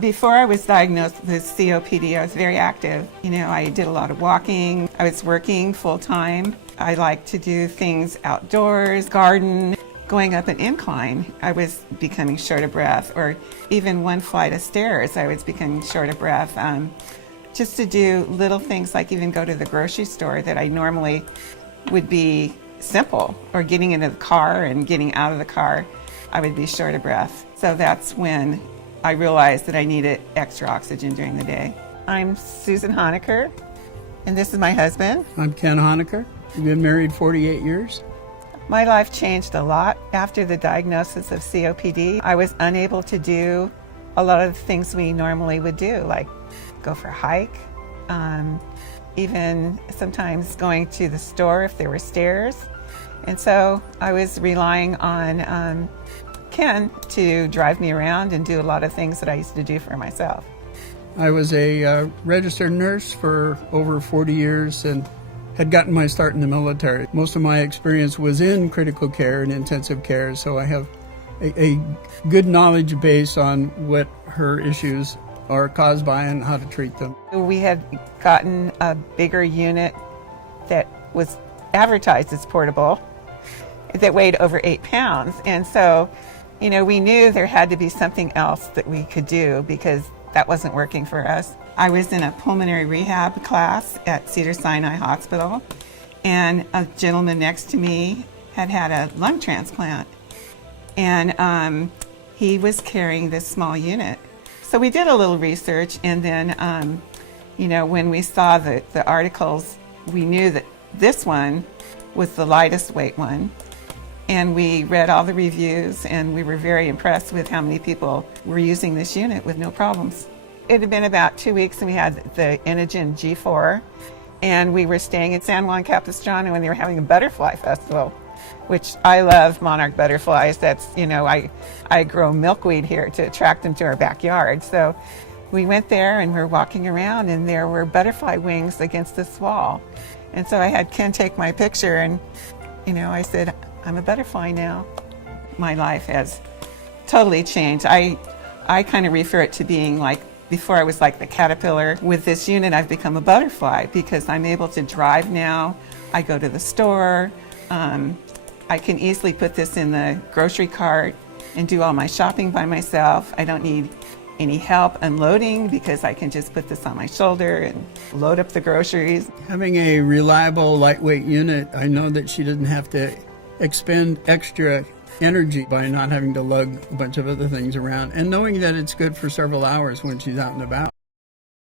Before I was diagnosed with COPD, I was very active. I did a lot of walking. I was working full-time. I like to do things outdoors, garden. Going up an incline, I was becoming short of breath, or even one flight of stairs, I was becoming short of breath. Just to do little things like even go to the grocery store that I normally would be simple, or getting into the car and getting out of the car, I would be short of breath. So that's when I realized that I needed extra oxygen during the day. I'm Susan Honecker, and this is my husband. I'm Ken Honecker. We've been married 48 years. My life changed a lot after the diagnosis of COPD. I was unable to do a lot of the things we normally would do, like go for a hike, even sometimes going to the store if there were stairs. And so I was relying on Ken to drive me around and do a lot of things that I used to do for myself. I was a registered nurse for over 40 years and had gotten my start in the military. Most of my experience was in critical care and intensive care, so I have a good knowledge base on what her issues are caused by and how to treat them. We had gotten a bigger unit that was advertised as portable that weighed over 8 pounds. And so, we knew there had to be something else that we could do because that wasn't working for us. I was in a pulmonary rehab class at Cedars-Sinai Hospital, and a gentleman next to me had had a lung transplant, and he was carrying this small unit. So we did a little research, and then, when we saw the articles, we knew that this one was the lightest weight one. And we read all the reviews, and we were very impressed with how many people were using this unit with no problems. It had been about 2 weeks, and we had the Inogen G4, and we were staying in San Juan Capistrano, and they were having a butterfly festival, which I love monarch butterflies. That's, I grow milkweed here to attract them to our backyard. So we went there, and we're walking around, and there were butterfly wings against this wall. And so I had Ken take my picture, and, I said, I'm a butterfly now. My life has totally changed. I kind of refer it to being like, before I was like the caterpillar. With this unit, I've become a butterfly because I'm able to drive now. I go to the store. I can easily put this in the grocery cart and do all my shopping by myself. I don't need any help unloading because I can just put this on my shoulder and load up the groceries. Having a reliable, lightweight unit, I know that she doesn't have to expend extra energy by not having to lug a bunch of other things around, and knowing that it's good for several hours when she's out and about.